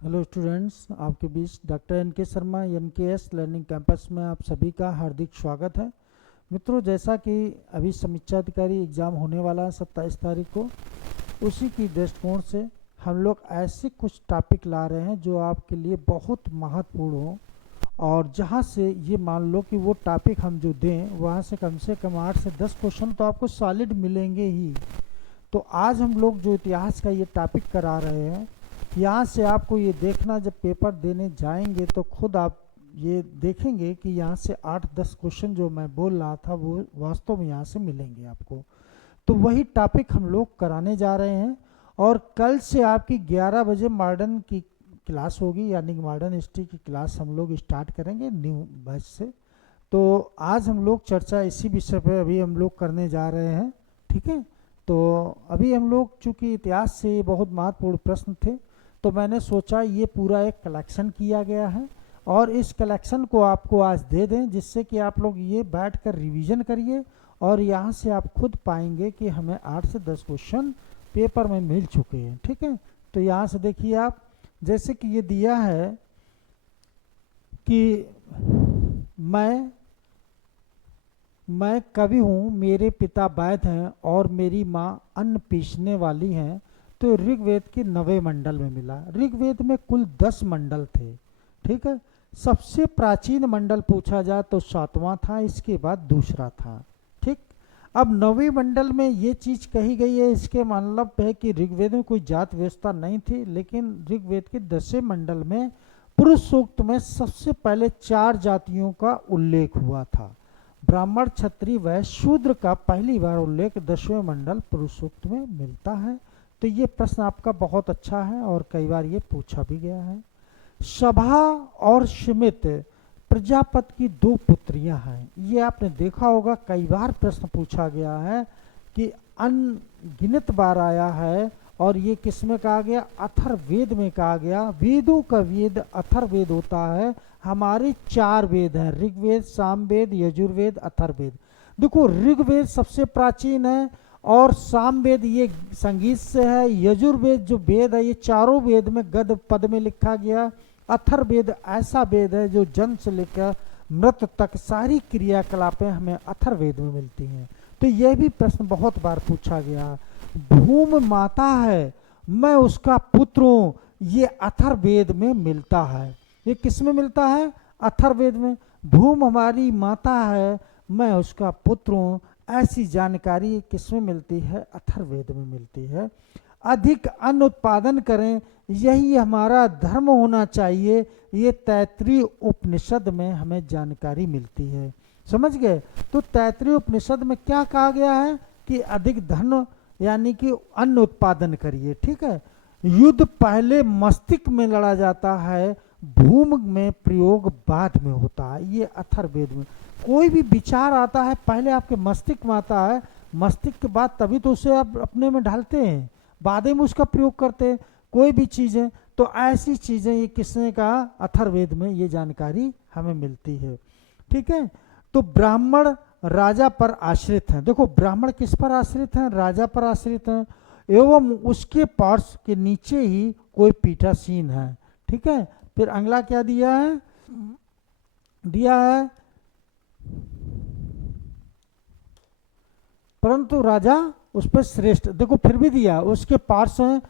Hello students, आपके बीच doctor N के Sharma MKS learning campus में आप सभी का हार्दिक स्वागत है। मित्रों, जैसा कि अभी समीक्षा अधिकारी एग्ज़ाम होने वाला है 27 तारीख को, उसी की दृष्टिकोण से हम लोग ऐसे कुछ टॉपिक ला रहे हैं जो आपके लिए बहुत महत्वपूर्ण हो, और जहां से ये मान लो कि वो टॉपिक हम जो दें वहां से कम 8 से 10 क्वेश्चन तो आपको सॉलिड मिलेंगे ही। तो आज हम लोग जो इतिहास का ये टॉपिक करा रहे हैं, यहाँ से आपको ये देखना, जब पेपर देने जाएंगे तो खुद आप ये देखेंगे कि यहाँ से 8-10 क्वेश्चन जो मैं बोल रहा था वो वास्तव में यहाँ से मिलेंगे आपको। तो वही टॉपिक हम लोग कराने जा रहे हैं, और कल से आपकी 11 बजे मॉडर्न की क्लास होगी, यानी कि मॉडर्न हिस्ट्री की क्लास हम लोग स्टार्ट करेंगे न्यू बैच से। तो आज हम लोग चर्चा इसी विषय पर अभी हम लोग करने जा रहे हैं, ठीक है। तो अभी हम लोग चूँकि इतिहास से बहुत महत्वपूर्ण प्रश्न थे, तो मैंने सोचा ये पूरा एक कलेक्शन किया गया है, और इस कलेक्शन को आपको आज दे दें, जिससे कि आप लोग ये बैठकर रिवीजन करिए, और यहाँ से आप खुद पाएंगे कि हमें 8 से 10 क्वेश्चन पेपर में मिल चुके हैं, ठीक है। तो यहाँ से देखिए आप, जैसे कि ये दिया है कि मैं कवि हूँ, मेरे पिता वैद्य हैं और मेरी माँ अन्न पीसने वाली हैं। तो ऋग्वेद के 9वें मंडल में मिला। ऋग्वेद में कुल 10 मंडल थे, ठीक है। सबसे प्राचीन मंडल पूछा जाए तो 7वां था, इसके बाद दूसरा था, ठीक। अब 9वें मंडल में ये चीज कही गई है, इसके मतलब है कि ऋग्वेद में कोई जात व्यवस्था नहीं थी, लेकिन ऋग्वेद के 10वें मंडल में पुरुष सूक्त में सबसे पहले 4 जातियों का उल्लेख हुआ था। ब्राह्मण, क्षत्रिय, वैश्य, शूद्र का पहली बार उल्लेख 10वें मंडल पुरुष सूक्त में मिलता है। तो ये प्रश्न आपका बहुत अच्छा है और कई बार ये पूछा भी गया है। सभा और शिमित प्रजापति की 2 पुत्रियां हैं। ये आपने देखा होगा, कई बार प्रश्न पूछा गया है कि अनगिनत बार आया है, और ये किस में कहा गया? अथर्ववेद में कहा गया। वेदों का वेद अथर्ववेद होता है। हमारे 4 वेद हैं, ऋग्वेद, सामवेद, यजुर्वेद, अथर्ववेद। देखो, ऋग्वेद सबसे प्राचीन है, और सामवेद ये संगीत से है। यजुर्वेद जो वेद है, ये चारों वेद में गद पद में लिखा गया। अथर्ववेद ऐसा वेद है जो जन्म से लेकर मृत तक सारी क्रियाकलापें हमें अथर्ववेद में मिलती हैं। तो यह भी प्रश्न बहुत बार पूछा गया। भूम माता है, मैं उसका पुत्र हूं, ये अथर्ववेद में मिलता है। ये किस में मिलता है? अथर्ववेद में। भूम हमारी माता है, मैं उसका पुत्र हूं, ऐसी जानकारी किसमें मिलती है? अथर्ववेद में मिलती है। अधिक अन्न उत्पादन करें, यही हमारा धर्म होना चाहिए, ये तैत्तिरीय उपनिषद में हमें जानकारी मिलती है। समझ गए? तो तैत्तिरीय उपनिषद में क्या कहा गया है कि अधिक धन यानी कि अन्न उत्पादन करिए, ठीक है। युद्ध पहले मस्तिष्क में लड़ा जाता है, भूम में प्रयोग बाद में होता है। ये अथर्ववेद में। कोई भी विचार आता है पहले आपके मस्तिष्क में आता है, मस्तिष्क के बाद तभी तो उसे आप अपने में ढालते हैं, बाद में उसका प्रयोग करते हैं कोई भी चीजें। तो ऐसी चीजें ये किसने कहा? अथर्ववेद में ये जानकारी हमें मिलती है, ठीक है। तो ब्राह्मण राजा पर आश्रित हैं। देखो, ब्राह्मण किस पर आश्रित हैं? राजा पर आश्रित हैं, एवं उसके पार्श्व के नीचे ही कोई पीठासीन है, ठीक है। फिर अगला क्या दिया है? दिया है परंतु राजा उस पर श्रेष्ठ। देखो, फिर भी दिया उसके पार्श्व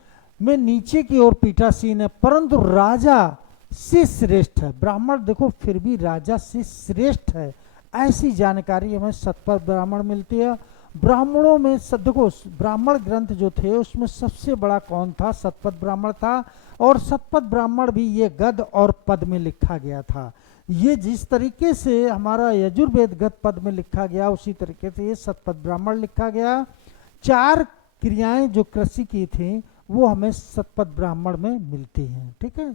में नीचे की ओर पीठासीन है, परंतु राजा से श्रेष्ठ है। ब्राह्मण देखो फिर भी राजा से श्रेष्ठ है, ऐसी जानकारी हमें शतपथ ब्राह्मण मिलती है। ब्राह्मणों में देखो, ब्राह्मण ग्रंथ जो थे उसमें सबसे बड़ा कौन था? शतपथ ब्राह्मण था। और शतपथ ब्राह्मण भी ये गद और पद में लिखा गया था। ये जिस तरीके से हमारा यजुर्वेद गद पद में लिखा गया, उसी तरीके से ये शतपथ ब्राह्मण लिखा गया। 4 क्रियाएं जो कृषि की थी वो हमें शतपथ ब्राह्मण में मिलती हैं, ठीक है।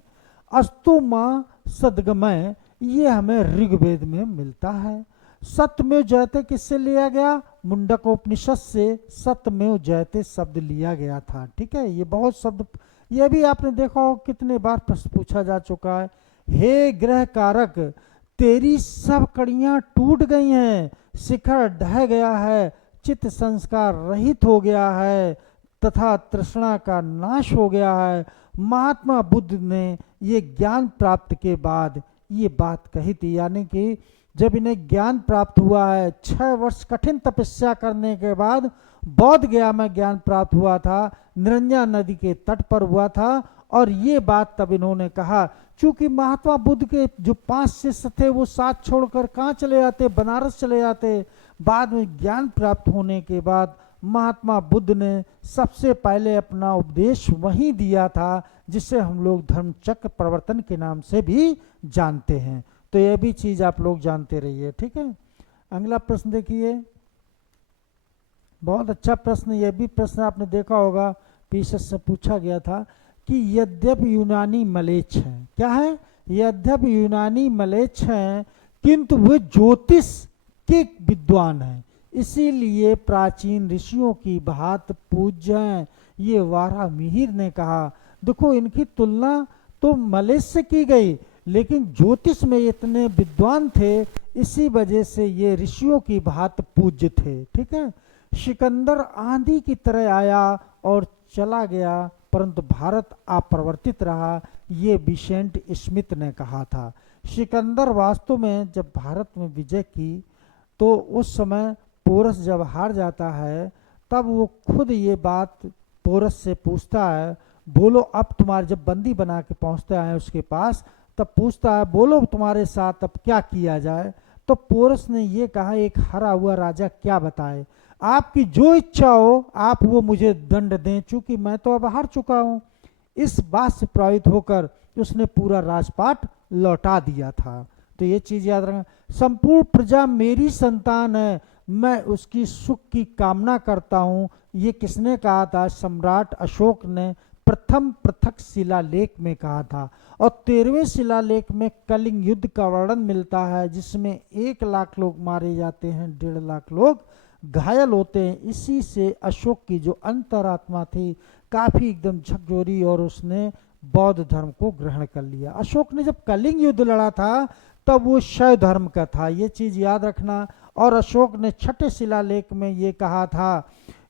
अस्तु मां सदगमय, ये हमें ऋग्वेद में मिलता है। सत्यमेव जयते किससे लिया गया? मुंडक उपनिषद से सत्यमेव जयते शब्द लिया गया था, ठीक है। ये बहुत शब्द, ये भी आपने देखा हो कितने बार प्रश्न पूछा जा चुका है। हे ग्रह कारक, तेरी सब कड़ियां टूट गई हैं, शिखर ढह गया है, चित्त संस्कार रहित हो गया है, तथा तृष्णा का नाश हो गया है। महात्मा बुद्ध ने ये ज्ञान प्राप्त के बाद ये बात कही थी, यानी कि जब इन्हें ज्ञान प्राप्त हुआ है, 6 वर्ष कठिन तपस्या करने के बाद बौद्ध गया में ज्ञान प्राप्त हुआ था, निरंजन नदी के तट पर हुआ था। और ये बात तब इन्होंने कहा, चूंकि महात्मा बुद्ध के जो 5 शिष्य थे वो साथ छोड़कर कहाँ चले जाते, बनारस चले जाते। बाद में ज्ञान प्राप्त होने के बाद महात्मा बुद्ध ने सबसे पहले अपना उपदेश वहीं दिया था, जिसे हम लोग धर्मचक्र प्रवर्तन के नाम से भी जानते हैं। तो यह भी चीज आप लोग जानते रहिए, ठीक है। अगला प्रश्न देखिए, बहुत अच्छा प्रश्न। यह भी प्रश्न आपने देखा होगा, पीछे से पूछा गया था कि यद्यपि यूनानी मलेच्छ हैं, क्या है, यद्यपि यूनानी मलेच्छ हैं किंतु वे ज्योतिष के विद्वान हैं, इसीलिए प्राचीन ऋषियों की भांति पूज्य हैं। ये वारामिहिर ने कहा। देखो, इनकी तुलना तो मलेच्छ से की गई, लेकिन ज्योतिष में इतने विद्वान थे, इसी वजह से ये ऋषियों की भांति पूज्य थे, ठीक है। सिकंदर आंधी की तरह आया और चला गया, परंतु भारत अपरिवर्तित रहा, ये विसेंट स्मिथ ने कहा था। सिकंदर वास्तव में जब भारत में विजय की तो उस समय पोरस जब हार जाता है, तब वो खुद ये बात पोरस से पूछता है, बोलो अब तुम्हारे, जब बंदी बना के पहुंचते हैं उसके पास, तब पूछता है बोलो तुम्हारे साथ अब क्या किया जाए। तो पोरस ने ये कहा, एक हरा हुआ राजा क्या बताए, आपकी जो इच्छा हो आप वो मुझे दंड दें, चूंकि मैं तो अब हार चुका हूं। इस बात से प्रभावित होकर उसने पूरा राजपाट लौटा दिया था। तो ये चीज याद रखना, संपूर्ण प्रजा मेरी संतान है, मैं उसकी सुख की कामना करता हूं। ये किसने कहा था, सम्राट अशोक ने प्रथम पृथक शिलालेख में कहा था। और 13वें शिलालेख में कलिंग युद्ध का वर्णन मिलता है, जिसमें 1 लाख लोग मारे जाते हैं, 1.5 लाख लोग घायल होते हैं। इसी से अशोक की जो अंतरात्मा थी काफी एकदम झकझोरी और उसने बौद्ध धर्म को ग्रहण कर लिया। अशोक ने जब कलिंग युद्ध लड़ा था तब वो शैव धर्म का था, ये चीज याद रखना। और अशोक ने 6ठे शिलालेख में ये कहा था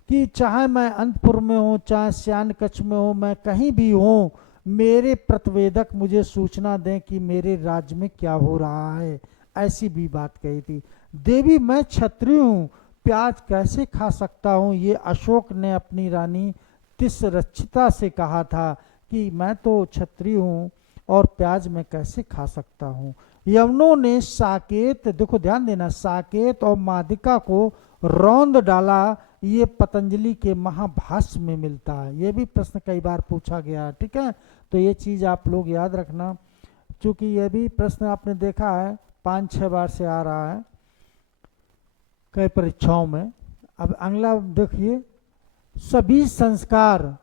कि चाहे मैं अनंतपुर में हूँ, चाहे श्यानकच्छ में हूँ, मैं कहीं भी हूँ, मेरे प्रतिवेदक मुझे सूचना दें कि मेरे राज्य में क्या हो रहा है, ऐसी भी बात कही थी। देवी मैं क्षत्रिय हूँ, प्याज कैसे खा सकता हूँ, ये अशोक ने अपनी रानी तिसरक्षिता से कहा था कि मैं तो क्षत्रिय हूँ और प्याज मैं कैसे खा सकता हूँ। यवनों ने साकेत, देखो ध्यान देना, साकेत और मादिका को रौंद डाला, ये पतंजलि के महाभाष्य में मिलता है। ये भी प्रश्न कई बार पूछा गया है, ठीक है। तो ये चीज आप लोग याद रखना, क्योंकि ये भी प्रश्न आपने देखा है 5-6 बार से आ रहा है कई परीक्षाओं में। अब अगला देखिए, सभी संस्कार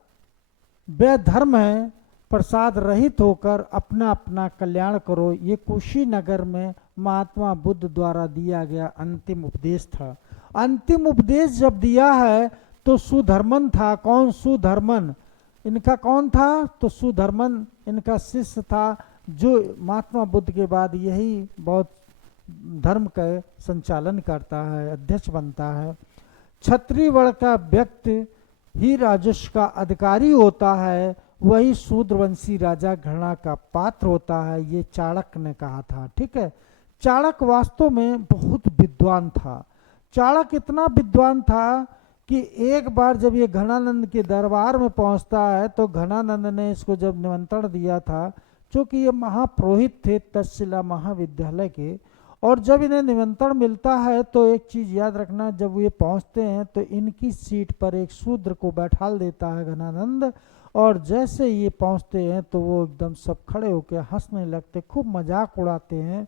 वे धर्म है, प्रसाद रहित होकर अपना अपना कल्याण करो, ये कुशीनगर में महात्मा बुद्ध द्वारा दिया गया अंतिम उपदेश था। अंतिम उपदेश जब दिया है तो सुधर्मन था। कौन सुधर्मन, इनका कौन था, तो सुधर्मन इनका शिष्य था, जो महात्मा बुद्ध के बाद यही बौद्ध धर्म का संचालन करता है, अध्यक्ष बनता है। क्षत्रिय वर्ग का व्यक्ति ही राजस्व का अधिकारी होता है, वही शूद्रवंशी राजा घृणा का पात्र होता है, ये चाणक्य ने कहा था, ठीक है। चाणक्य वास्तव में बहुत विद्वान था। चाणक्य इतना विद्वान था कि एक बार जब ये घनानंद के दरबार में पहुंचता है तो घनानंद ने इसको जब निमंत्रण दिया था, क्योंकि ये महापुरोहित थे तक्षशिला महाविद्यालय के, और जब इन्हें निमंत्रण मिलता है तो एक चीज याद रखना, जब ये पहुंचते हैं तो इनकी सीट पर एक शूद्र को बैठाल देता है घनानंद, और जैसे ये पहुंचते हैं तो वो एकदम सब खड़े होकर हंसने लगते, खूब मजाक उड़ाते हैं।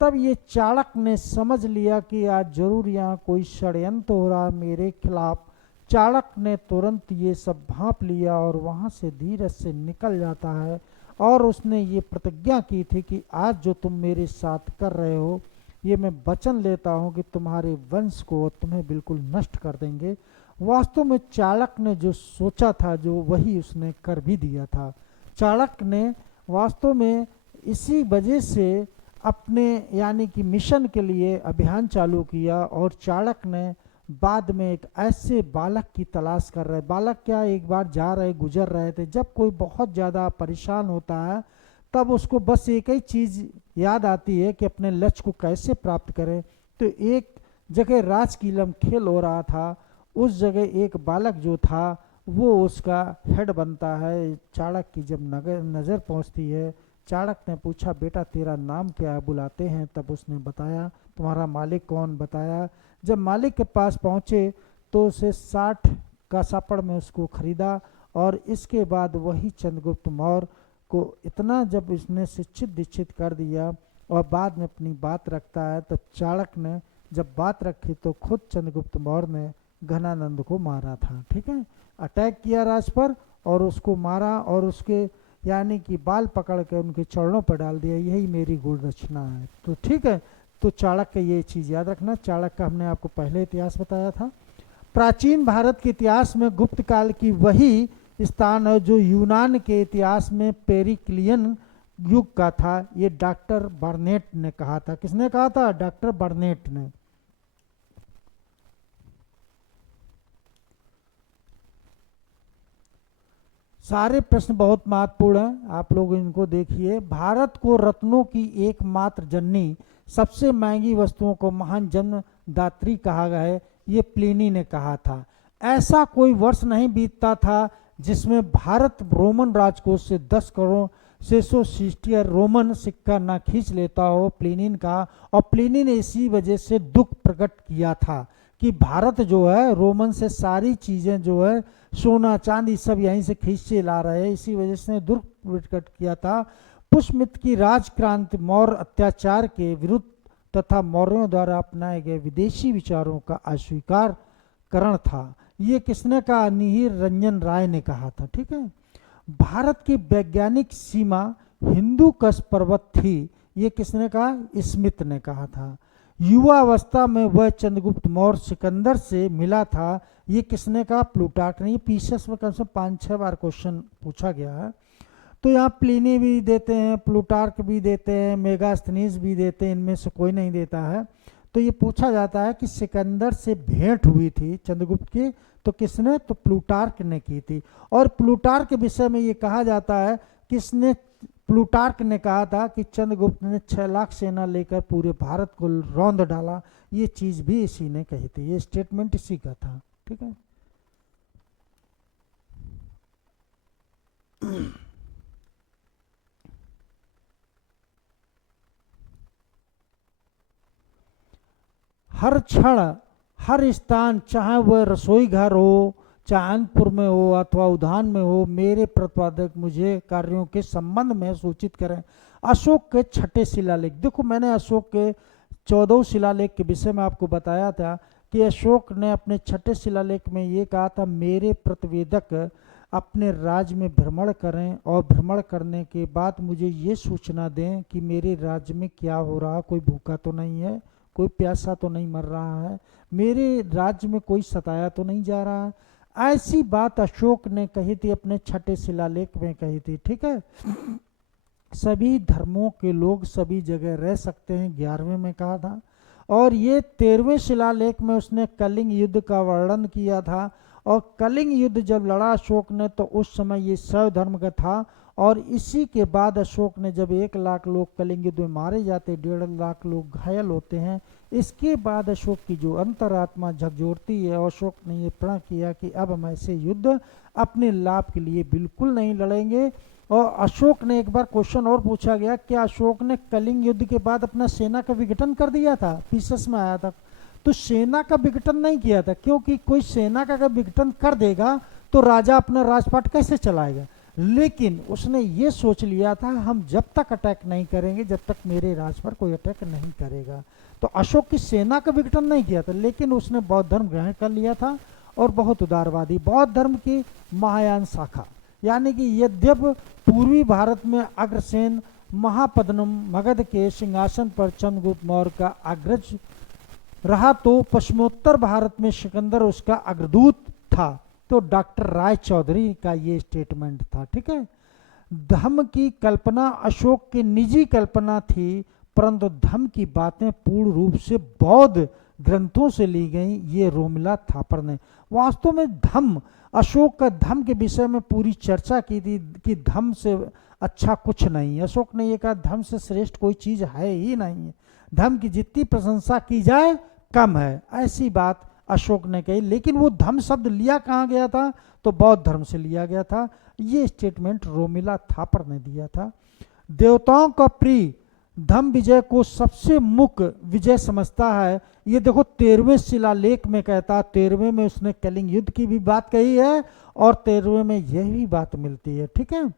तब ये चाणक्य ने समझ लिया कि आज जरूर यहाँ कोई षड्यंत्र हो रहा मेरे खिलाफ। चाणक्य ने तुरंत ये सब भांप लिया और वहाँ से धीरे से निकल जाता है, और उसने ये प्रतिज्ञा की थी कि आज जो तुम मेरे साथ कर रहे हो, ये मैं वचन लेता हूँ कि तुम्हारे वंश को तुम्हें बिल्कुल नष्ट कर देंगे। वास्तव में चाणक्य ने जो सोचा था जो वही उसने कर भी दिया था। चाणक्य ने वास्तव में इसी वजह से अपने यानी कि मिशन के लिए अभियान चालू किया, और चाणक्य ने बाद में एक ऐसे बालक की तलाश कर रहे। बालक क्या, एक बार जा रहे गुजर रहे थे, जब कोई बहुत ज़्यादा परेशान होता है तब उसको बस एक ही चीज़ याद आती है कि अपने लक्ष्य को कैसे प्राप्त करें। तो एक जगह राजकीलम खेल हो रहा था, उस जगह एक बालक जो था वो उसका हेड बनता है। चाणक्य की जब नज़र पहुंचती है, चाणक्य ने पूछा बेटा तेरा नाम क्या है, बुलाते हैं, तब उसने बताया। तुम्हारा मालिक कौन, बताया। जब मालिक के पास पहुंचे तो उसे 60 का सापड़ में उसको खरीदा, और इसके बाद वही चंद्रगुप्त मौर्य को इतना जब इसने शिक्षित दीक्षित कर दिया और बाद में अपनी बात रखता है, तब चाणक्य ने जब बात रखी तो खुद चंद्रगुप्त मौर्य ने घनानंद को मारा था। ठीक है, अटैक किया राज पर और उसको मारा, और उसके यानी कि बाल पकड़ के उनके चरणों पर डाल दिया, यही मेरी गुण रचना है। तो ठीक है, तो चाणक्य ये चीज़ याद रखना। चाणक्य का हमने आपको पहले इतिहास बताया था। प्राचीन भारत के इतिहास में गुप्त काल की वही स्थान है जो यूनान के इतिहास में पेरिक्लियन युग का था। ये डॉक्टर बर्नेट ने कहा था। किसने कहा था? डॉक्टर बर्नेट ने। सारे प्रश्न बहुत महत्वपूर्ण हैं, आप लोग इनको देखिए। भारत को रत्नों की एकमात्र जननी, सबसे महंगी वस्तुओं को महान जन्मदात्री कहा गया है, ये प्लिनी ने कहा था। ऐसा कोई वर्ष नहीं बीतता था जिसमें भारत रोमन राजकोष से 10 करोड़ 660 रोमन सिक्का ना खींच लेता हो, प्लिनी का। और प्लिनी ने इसी वजह से दुख प्रकट किया था कि भारत जो है रोमन से सारी चीज़ें जो है सोना चांदी सब यहीं से खींच के ला रहे हैं, इसी वजह से दुख प्रकट किया था। पुष्यमित्र की राजक्रांति मौर्य अत्याचार के विरुद्ध तथा मौर्यों द्वारा अपनाए गए विदेशी विचारों का अस्वीकार करण था। ये किसने कहा? मिहिर रंजन राय ने कहा था। ठीक है, भारत की वैज्ञानिक सीमा हिंदू कश पर्वत थी, ये किसने कहा? स्मिथ ने कहा था। युवा अवस्था में वह चंद्रगुप्त मौर्य सिकंदर से मिला था, ये किसने कहा? प्लूटार्क ने। ये पीसीएस में कम से 5-6 बार क्वेश्चन पूछा गया है। तो यहाँ प्लिनी भी देते हैं, प्लूटार्क भी देते हैं, मेगास्थनीज भी देते हैं, इनमें से कोई नहीं देता है। तो ये पूछा जाता है कि सिकंदर से भेंट हुई थी चंद्रगुप्त की, तो किसने? तो प्लूटार्क ने की थी। और प्लूटार्क के विषय में ये कहा जाता है, किसने? प्लूटार्क ने कहा था कि चंद्रगुप्त ने 6 लाख सेना लेकर पूरे भारत को रौंद डाला। ये चीज़ भी इसी ने कही थी, ये स्टेटमेंट इसी का था। ठीक है, हर क्षण हर स्थान, चाहे वह रसोई घर हो, चाहे अनपुर में हो अथवा उद्यान में हो, मेरे प्रतिपादक मुझे कार्यों के संबंध में सूचित करें। अशोक के 6ठे शिलालेख। देखो मैंने अशोक के 14 शिलालेख के विषय में आपको बताया था कि अशोक ने अपने 6ठे शिलालेख में ये कहा था, मेरे प्रतिवेदक अपने राज्य में भ्रमण करें और भ्रमण करने के बाद मुझे ये सूचना दें कि मेरे राज्य में क्या हो रहा, कोई भूखा तो नहीं है, कोई प्यासा तो नहीं मर रहा है, मेरे राज्य में कोई सताया तो नहीं जा रहा है। ऐसी बात अशोक ने कही थी, अपने 6ठे शिलालेख में कही थी। ठीक है, सभी धर्मों के लोग सभी जगह रह सकते हैं, 11वें में कहा था। और ये 13वें शिलालेख में उसने कलिंग युद्ध का वर्णन किया था। और कलिंग युद्ध जब लड़ा अशोक ने, तो उस समय ये शैव धर्म का था। और इसी के बाद अशोक ने जब 1 लाख लोग कलिंग युद्ध में मारे जाते, 1.5 लाख लोग घायल होते हैं, इसके बाद अशोक की जो अंतरात्मा झकझोरती है, अशोक ने ये प्रण किया कि अब हम ऐसे युद्ध अपने लाभ के लिए बिल्कुल नहीं लड़ेंगे। और अशोक ने एक बार क्वेश्चन और पूछा गया, क्या अशोक ने कलिंग युद्ध के बाद अपना सेना का विघटन कर दिया था? पीसेस में आया था। तो सेना का विघटन नहीं किया था, क्योंकि कोई सेना का अगर विघटन कर देगा तो राजा अपना राजपाट कैसे चलाएगा। लेकिन उसने ये सोच लिया था, हम जब तक अटैक नहीं करेंगे जब तक मेरे राज पर कोई अटैक नहीं करेगा। तो अशोक की सेना का विघटन नहीं किया था, लेकिन उसने बौद्ध धर्म ग्रहण कर लिया था और बहुत उदारवादी बौद्ध धर्म की महायान शाखा, यानी कि यद्यप पूर्वी भारत में अग्रसेन महापद्मनम मगध के सिंहासन पर चंद्रगुप्त मौर्य का अग्रज रहा, तो पश्चिमोत्तर भारत में सिकंदर उसका अग्रदूत था। तो डॉक्टर राय चौधरी का ये स्टेटमेंट था। ठीक है, धम्म की कल्पना अशोक की निजी कल्पना थी, परंतु धम्म की बातें पूर्ण रूप से बौद्ध ग्रंथों से ली गई, ये रोमिला थापर ने। वास्तव में धम्म, अशोक का धम्म के विषय में पूरी चर्चा की थी कि धम्म से अच्छा कुछ नहीं है। अशोक ने ये कहा धम्म से श्रेष्ठ कोई चीज है ही नहीं है, धम्म की जितनी प्रशंसा की जाए कम है, ऐसी बात अशोक ने कही। लेकिन वो धम्म शब्द लिया कहाँ गया था, तो बौद्ध धर्म से लिया गया था। ये स्टेटमेंट रोमिला थापर ने दिया था। देवताओं का प्रिय धम्म विजय को सबसे मुख्य विजय समझता है। ये देखो 13वें शिलालेख में कहता, 13वें में उसने कलिंग युद्ध की भी बात कही है और 13वें में यही बात मिलती है। ठीक है,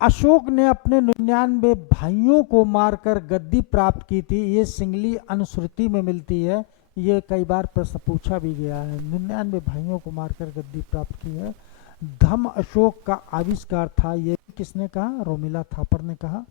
अशोक ने अपने 99 भाइयों को मारकर गद्दी प्राप्त की थी। ये सिंगली अनुश्रुति में मिलती है, ये कई बार प्रश्न पूछा भी गया है। 99 भाइयों को मारकर गद्दी प्राप्त की है। धम्म अशोक का आविष्कार था, ये किसने कहा, रोमिला थापर ने कहा।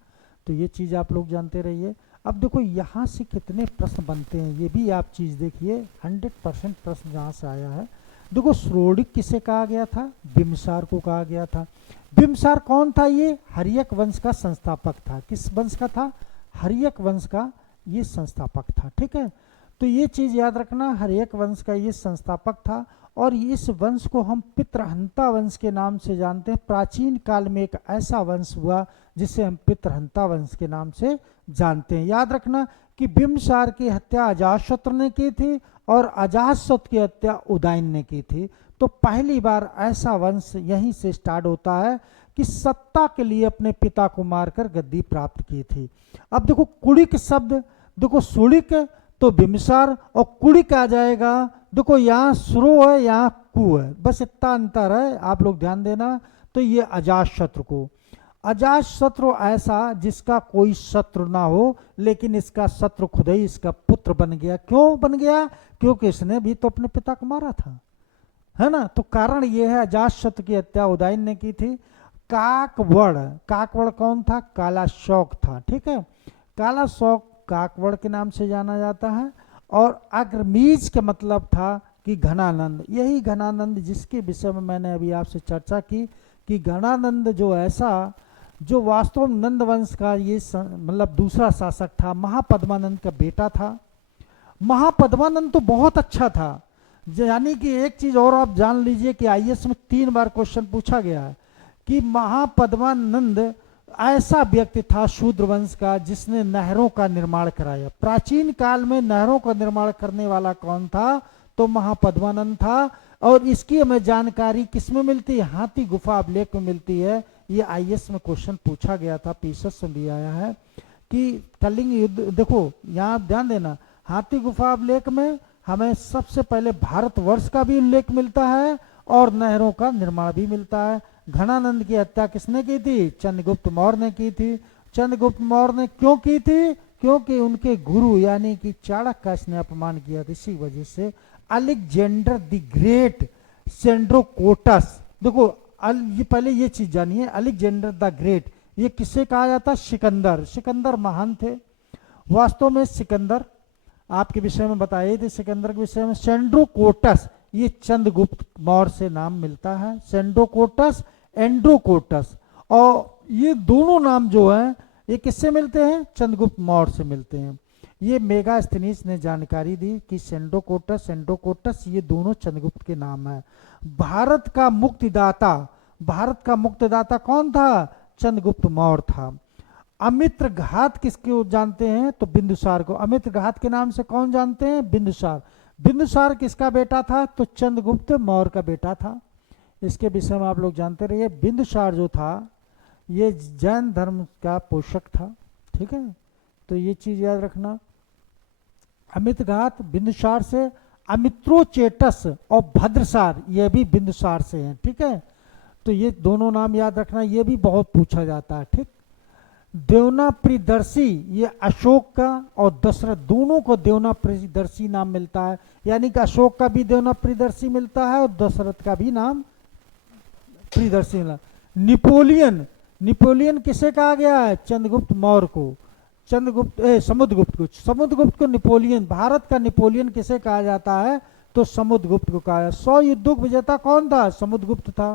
तो ये चीज आप लोग जानते रहिए। अब देखो यहाँ से कितने प्रश्न बनते हैं, ये भी आप चीज देखिए। 100% प्रश्न जहाँ से आया है। देखो श्रोडिक किसे कहा गया था, बिम्बसार को कहा गया था। बिम्बसार कौन था, ये हर्यक वंश का संस्थापक था। किस वंश का था, हर्यक वंश का ये संस्थापक था। ठीक है, तो ये चीज याद रखना, हर्यक वंश का ये संस्थापक था। और इस वंश को हम पितृहंता वंश के नाम से जानते हैं। प्राचीन काल में एक ऐसा वंश हुआ जिसे हम पितृहंता वंश के नाम से जानते हैं। याद रखना कि बिम्बसार की हत्या अजातशत्रु ने की थी और अजातशत्रु की हत्या उदयन ने की थी। तो पहली बार ऐसा वंश यहीं से स्टार्ट होता है कि सत्ता के लिए अपने पिता को मारकर गद्दी प्राप्त की थी। अब देखो कुड़िक शब्द, देखो सुड़िक तो बिम्बसार और कुड़िक आ जाएगा। देखो यहाँ श्रो है, यहाँ कु है, बस इतना अंतर है, आप लोग ध्यान देना। तो ये अजातशत्रु को, अजातशत्रु ऐसा जिसका कोई शत्रु ना हो, लेकिन इसका शत्रु खुद ही इसका पुत्र बन गया। क्यों बन गया, क्योंकि इसने भी तो अपने पिता को मारा था, है ना। तो कारण ये है, अजातशत्रु की हत्या उदयन ने की थी। काकवड़, काकवड़ कौन था, कालाशौक था। ठीक है, कालाशौक काकवड़ के नाम से जाना जाता है। और अग्रमीज का मतलब था कि घनानंद, यही घनानंद जिसके विषय में मैंने अभी आपसे चर्चा की कि घनानंद जो ऐसा, जो वास्तव में नंद वंश का ये मतलब दूसरा शासक था, महापद्मानंद का बेटा था। महापद्मानंद तो बहुत अच्छा था, यानी कि एक चीज और आप जान लीजिए कि आईएएस में 3 बार क्वेश्चन पूछा गया है कि महापद्मानंद ऐसा व्यक्ति था शूद्र वंश का जिसने नहरों का निर्माण कराया। प्राचीन काल में नहरों का निर्माण करने वाला कौन था, तो महापद्मानंद था। और इसकी हमें जानकारी किसमें मिलती है, हाथी गुफा अभिलेख में मिलती है। ये आईएएस में क्वेश्चन पूछा गया था, पीएसएस में भी आया है कि कलिंग युद्ध, देखो यहाँ ध्यान देना, हाथी गुफा अभिलेख में हमें सबसे पहले भारतवर्ष का भी उल्लेख मिलता है और नहरों का निर्माण भी मिलता है। घनानंद की हत्या किसने की थी, चंद्रगुप्त मौर्य ने की थी। चंद्रगुप्त मौर्य ने क्यों की थी, क्योंकि उनके गुरु यानी कि चाणक्य का इसने अपमान किया था, इसी वजह से। अलेक्जेंडर द ग्रेट, सेंड्रोकोटस, देखो ये पहले ये चीज जानिए, अलेक्जेंडर द ग्रेट ये किसे कहा जाता, सिकंदर, सिकंदर महान थे। वास्तव में सिकंदर आपके विषय में बताए थे, सिकंदर के विषय में। सेंड्रोकोटस ये चंद्रगुप्त मौर्य से नाम मिलता है, सेंड्रोकोटस, एंड्रोकोटस। और ये दोनों नाम जो हैं ये किससे मिलते हैं, चंद्रगुप्त मौर्य से मिलते हैं। ये मेगास्थनीज ने जानकारी दी कि सेंड्रोकोटस, एंड्रोकोटस ये दोनों चंद्रगुप्त के नाम है। भारत का मुक्तिदाता, भारत का मुक्तिदाता कौन था, चंद्रगुप्त मौर्य था। अमित्र घात किसको जानते हैं, तो बिंदुसार को। अमित्र घात के नाम से कौन जानते हैं, बिंदुसार। बिंदुसार किसका बेटा था, तो चंद्रगुप्त मौर्य का बेटा था। इसके विषय में आप लोग जानते रहिए। बिंदुसार जो था ये जैन धर्म का पोषक था। ठीक है, तो ये चीज याद रखना। अमित घात बिंदुसार से, अमित्रोचेटस और भद्रसार ये भी बिंदुसार से हैं। ठीक है, तो ये दोनों नाम याद रखना, ये भी बहुत पूछा जाता है। ठीक, देवना प्रियदर्शी ये अशोक का और दशरथ दोनों को देवना प्रियदर्शी नाम मिलता है, यानी कि अशोक का भी देवना प्रियदर्शी मिलता है और दशरथ का भी नाम प्रियदर्शी मिला। निपोलियन, निपोलियन किसे कहा गया है, चंद्रगुप्त मौर्य को। समुद्रगुप्त को, समुद्रगुप्त को निपोलियन, भारत का निपोलियन किसे कहा जाता है, तो समुद्रगुप्त को कहा। 100 युद्धों का विजेता कौन था? समुद्रगुप्त था।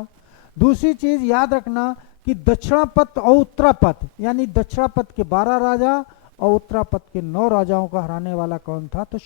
दूसरी चीज याद रखना कि दक्षिणापथ और उत्तरापथ, यानी दक्षिणापथ के 12 राजा और उत्तरापथ के 9 राजाओं को हराने वाला कौन था? तो